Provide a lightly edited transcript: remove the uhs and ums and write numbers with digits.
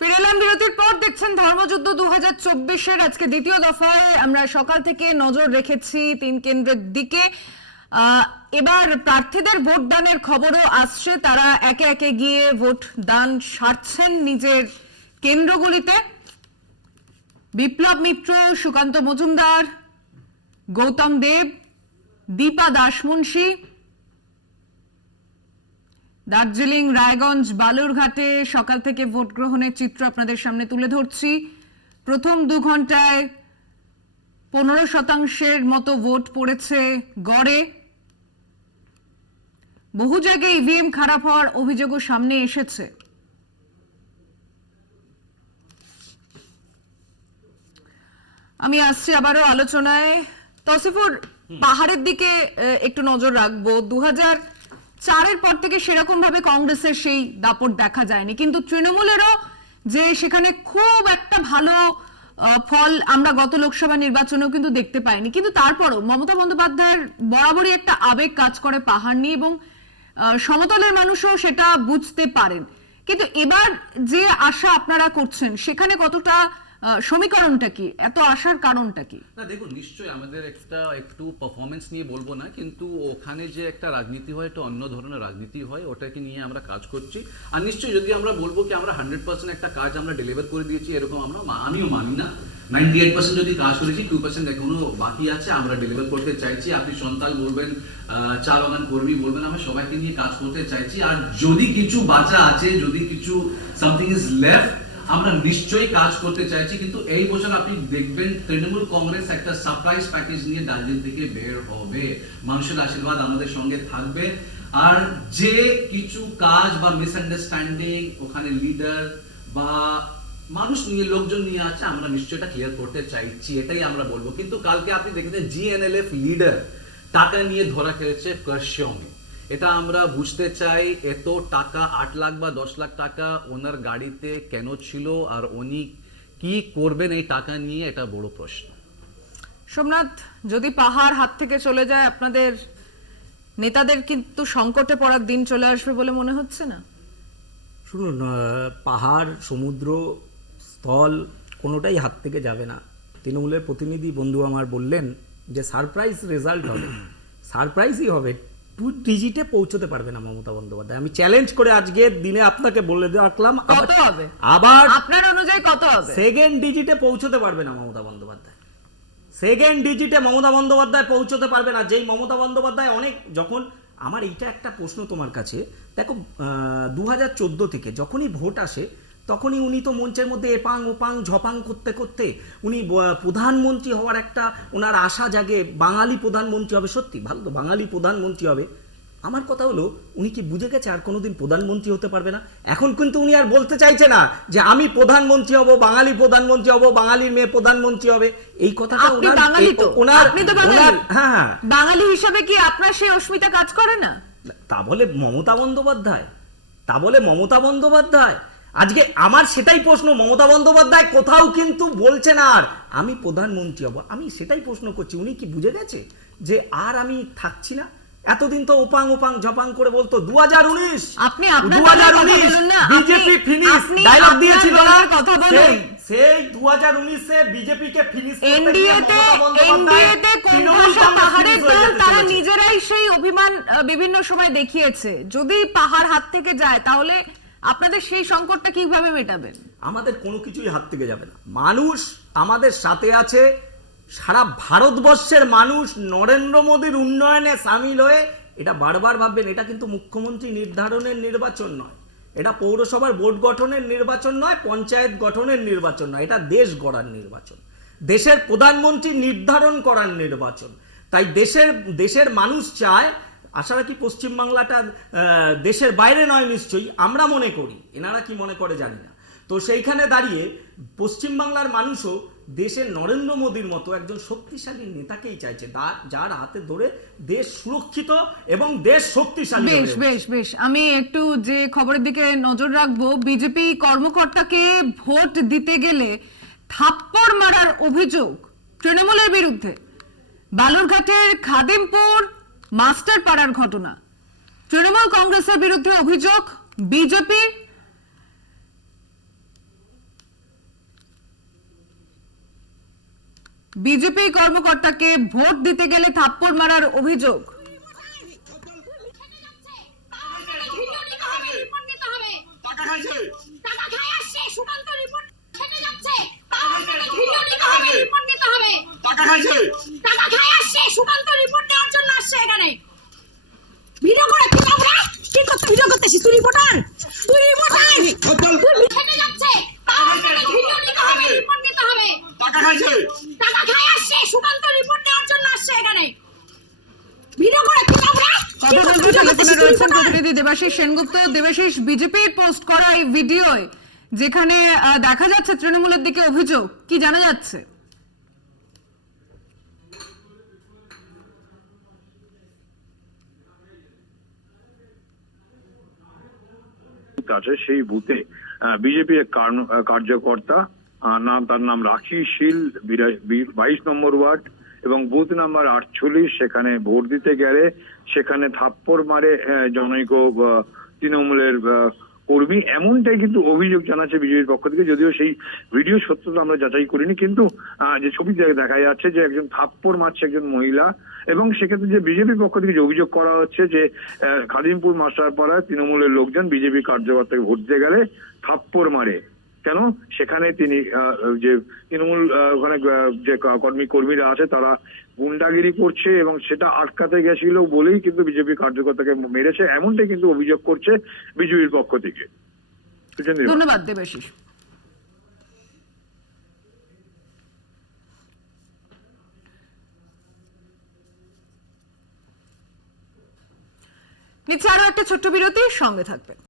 ফিরে এলাম বিরতির পর। দেখছেন ধর্মযুদ্ধ 2024-এর আজকে দ্বিতীয় দফায় আমরা সকাল থেকে নজর রেখেছি 3 কেন্দ্রের দিকে। এবার প্রার্থীদের ভোট দানের খবরও আসছে, তারা একে একে গিয়ে ভোট দান সারছেন নিজের কেন্দ্রগুলিতে। বিপ্লব মিত্র, সুকান্ত মজুমদার, গৌতম দেব, দীপা দাসমুন্সী, দার্জিলিং, রায়গঞ্জ, বালুরঘাটে সকাল থেকে ভোট গ্রহণের চিত্র আপনাদের সামনে তুলে ধরছি। প্রথম 2 ঘন্টায় 15% মতো ভোট পড়েছে গড়ে। বহু জায়গায় ইভিএম খারাপ হওয়ার অভিযোগও সামনে এসেছে। আমি আসছি আবারও আলোচনায়। তসিফুর, পাহাড়ের দিকে একটু নজর রাখবো। 2004-এর পর থেকে সেরকম ভাবে কংগ্রেসের সেই দাপট দেখা যায়নি, কিন্তু তৃণমূলেরও যে সেখানে খুব একটা ভালো ফল আমরা গত লোকসভা নির্বাচনেও কিন্তু দেখতে পাইনি। কিন্তু তারপরও মমতা বন্দ্যোপাধ্যায়ের বরাবরই একটা আবেগ কাজ করে পাহাড় নিয়ে, এবং সমতলের মানুষও সেটা বুঝতে পারেন। কিন্তু এবার যে আশা আপনারা করছেন সেখানে কতটা সমীকরণটা কি, এত আশার কারণটা কি? না দেখুন, নিশ্চয়ই আমাদের একটু পারফরমেন্স নিয়ে বলবো না, কিন্তু ওখানে যে একটা রাজনীতি হয়, একটা অন্য ধরনের রাজনীতি হয়, ওটাকে নিয়ে আমরা কাজ করছি। আর নিশ্চয়ই যদি আমরা বলবো কি আমরা 100% একটা কাজ আমরা ডেলিভার করে দিয়েছি, এরকম আমিও মানি না। 98% যদি কাজ করেছি, 2% এখনো বাকি আছে, আমরা ডেলিভার করতে চাইছি। আপনি সন্তাল বলবেন, চা বাগান কর্মী বলবেন, আমরা সবাইকে নিয়ে কাজ করতে চাইছি। আর যদি কিছু বাঁচা আছে, যদি কিছু সামথিং ইজ লেফট, আমরা নিশ্চয়ই কাজ করতে চাইছি। কিন্তু এই বছর আপনি দেখবেন তৃণমূল কংগ্রেস একটা সারপ্রাইজ প্যাকেজ নিয়ে দার্জিলিং থেকে বের হবে। মানুষের আশীর্বাদ আমাদের সঙ্গে থাকবে। আর যে কিছু কাজ বা মিসআন্ডারস্ট্যান্ডিং ওখানে লিডার বা মানুষ নিয়ে, লোকজন নিয়ে আছে, আমরা নিশ্চয়ই এটা ক্লিয়ার করতে চাইছি, এটাই আমরা বলবো। কিন্তু কালকে আপনি দেখেছেন জিএনএলএফ লিডার টাকা নিয়ে ধরা খেয়েছে কার্শিয়ংয়ে। এটা আমরা বুঝতে চাই, এত টাকা 8 লাখ বা 10 লাখ টাকা ওনার গাড়িতে কেন ছিল, আর উনি কি করবেন এই টাকা নিয়ে, এটা বড় প্রশ্ন। সোমনাথ, যদি পাহাড় হাত থেকে চলে যায়, আপনাদের নেতাদের কিন্তু সংকটে পড়ার দিন চলে আসবে বলে মনে হচ্ছে না? শুনুন, পাহাড়, সমুদ্র, স্থল কোনোটাই হাত থেকে যাবে না। তৃণমূলের প্রতিনিধি বন্ধু আমার বললেন যে সারপ্রাইজ রেজাল্ট হবে। সারপ্রাইজই হবে, 2 ডিজিটে পৌঁছতে পারবে না মমতা বন্দ্যোপাধ্যায়। আমি চ্যালেঞ্জ করে আজকের দিনে আপনাকে বলে রাখলাম, কত হবে আবার আপনার অনুযায়ী কত হবে? 2nd ডিজিটে পৌঁছতে পারবে না মমতা বন্দ্যোপাধ্যায়। 2nd ডিজিটে মমতা বন্দ্যোপাধ্যায় পৌঁছতে পারবে না। যেই মমতা বন্দ্যোপাধ্যায় যখন আমার এইটা একটা প্রশ্ন তোমার কাছে, দেখো 2014 থেকে যখনই ভোট আসে তখনই উনি তো মঞ্চের মধ্যে এপাং ওপাং ঝপাং করতে করতে উনি প্রধানমন্ত্রী হওয়ার একটা ওনার আশা জাগে, বাঙালি প্রধানমন্ত্রী হবে। সত্যি ভালো তো, বাঙালি প্রধানমন্ত্রী হবে। আমার কথা হলো, উনি কি বুঝে গেছে আর কোনোদিন প্রধানমন্ত্রী হতে পারবে না? এখন কিন্তু উনি আর বলতে চাইছে না যে আমি প্রধানমন্ত্রী হব, বাঙালি প্রধানমন্ত্রী হব, বাঙালির মেয়ে প্রধানমন্ত্রী হবে। এই কথাটা হ্যাঁ, বাঙালি হিসাবে কি আপনার সেই অস্মিতা কাজ করে না? তা বলে মমতা বন্দ্যোপাধ্যায় আজকে আমার সেটাই প্রশ্ন, মমতা বন্দ্যোপাধ্যায় কোথাও কিন্তু বলছে না আর আমি প্রধানমন্ত্রী হব। আমি সেটাই প্রশ্ন করছি, উনি কি বুঝে গেছে যে আর আমি থাকছি না? এতদিন তো ওপাং ওপাং ঝপাং করে বলতো 2019 বিজেপি ফিনিশ ডায়লগ দিয়েছিল না, সেই 2019-এ বিজেপিকে ফিনিশ করতে এনডিএতে পাহাড়ের দল তারা নিজেরাই সেই অভিমান বিভিন্ন সময় দেখিয়েছে। যদি পাহাড় হাত থেকে যায় তাহলে আপনাদের সেই সংকটটা কিভাবে মেটাবেন? আমাদের কোনো কিছুই হাত থেকে যাবে না। মানুষ আমাদের সাথে আছে। সারা ভারতবর্ষের মানুষ নরেন্দ্র মোদীর উন্নয়নে সামিল হয়ে, এটা বারবার ভাববেন, এটা কিন্তু মুখ্যমন্ত্রী নির্ধারণের নির্বাচন নয়, এটা পৌরসভার বোর্ড গঠনের নির্বাচন নয়, পঞ্চায়েত গঠনের নির্বাচন নয়, এটা দেশ গড়ার নির্বাচন, দেশের প্রধানমন্ত্রী নির্ধারণ করার নির্বাচন। তাই দেশের মানুষ চায়, আশা রাখি পশ্চিমবাংলাটা দেশের বাইরে নয় নিশ্চয়ই, আমরা মনে করি, এনারা কি মনে করে জানি না। তো সেইখানে দাঁড়িয়ে পশ্চিমবাংলার মানুষও দেশের নরেন্দ্র মোদীর মতো একজন শক্তিশালী নেতাকেই চাইছে, যার হাতে ধরে দেশ সুরক্ষিত এবং দেশ শক্তিশালী। বেশ আমি একটু যে খবরের দিকে নজর রাখবো, বিজেপি কর্মকর্তাকে ভোট দিতে গেলে থাপ্পড় মারার অভিযোগ তৃণমূলের বিরুদ্ধে। বালুরঘাটের খাদিমপুর মাস্টার পাড়ার ঘটনা, তৃণমূল কংগ্রেসের বিরুদ্ধে অভিযোগ বিজেপির। বিজেপি কর্মকর্তাকে ভোট দিতে গেলে থাপ্পড় মারার অভিযোগ। ভিডিও করে কি আমরা কি করতে ভিডিও করতেছিস তুই রিপোর্টার খেতে যাচ্ছে তাহলে ভিডিও নিতে হবে রিপোর্ট নিতে হবে টাকা খায় আসছে সুকান্ত রিপোর্ট নেওয়ার জন্য আসছে এখানে ভিডিও করে কি আমরা কথা বলবো, টেলিফোনে রয়েছেন প্রতিনিধি দেবাশিস সেনগুপ্ত। দেবাশিস, বিজেপির পোস্ট করা এই ভিডিওয় যেখানে দেখা যাচ্ছে তৃণমূলের দিকে অভিযোগ, কি জানা যাচ্ছে? আছে সেই বুথে বিজেপির কার্যকর্তা তার নাম রাখি শীল 22 নম্বর ওয়ার্ড এবং বুথ নাম্বার 48, সেখানে ভোট দিতে গেলে সেখানে থাপ্পড় মারে জনৈক তৃণমূলের কর্মী, এমনটাই কিন্তু অভিযোগ জানাচ্ছে বিজেপির পক্ষ থেকে। যদিও সেই ভিডিও সত্যতা আমরা যাচাই করিনি, কিন্তু যে ছবি দেখা যাচ্ছে যে একজন থাপ্পড় মারছে একজন মহিলা, এবং সেক্ষেত্রে যে বিজেপির পক্ষ থেকে যে অভিযোগ করা হচ্ছে যে খাদিমপুর মাস্টারপাড়ায় তৃণমূলের লোকজন বিজেপি কার্যকর্তাকে ভোট দিতে গেলে থাপ্পড় মারে। কেন? সেখানে তিনি যে তৃণমূল ওখানে যে কর্মীরা আছে তারা গুন্ডাগিরি করছে এবং সেটা আটকাতে গেছিল বলেই কিন্তু বিজেপি কার্যকর্তাকে মেরেছে, এমনটাই কিন্তু অভিযোগ করছে বিজেপির পক্ষ থেকে। ধন্যবাদ দেবাশিস। নিচ্ছে আরো একটা ছোট্ট বিরতি, সঙ্গে থাকবেন।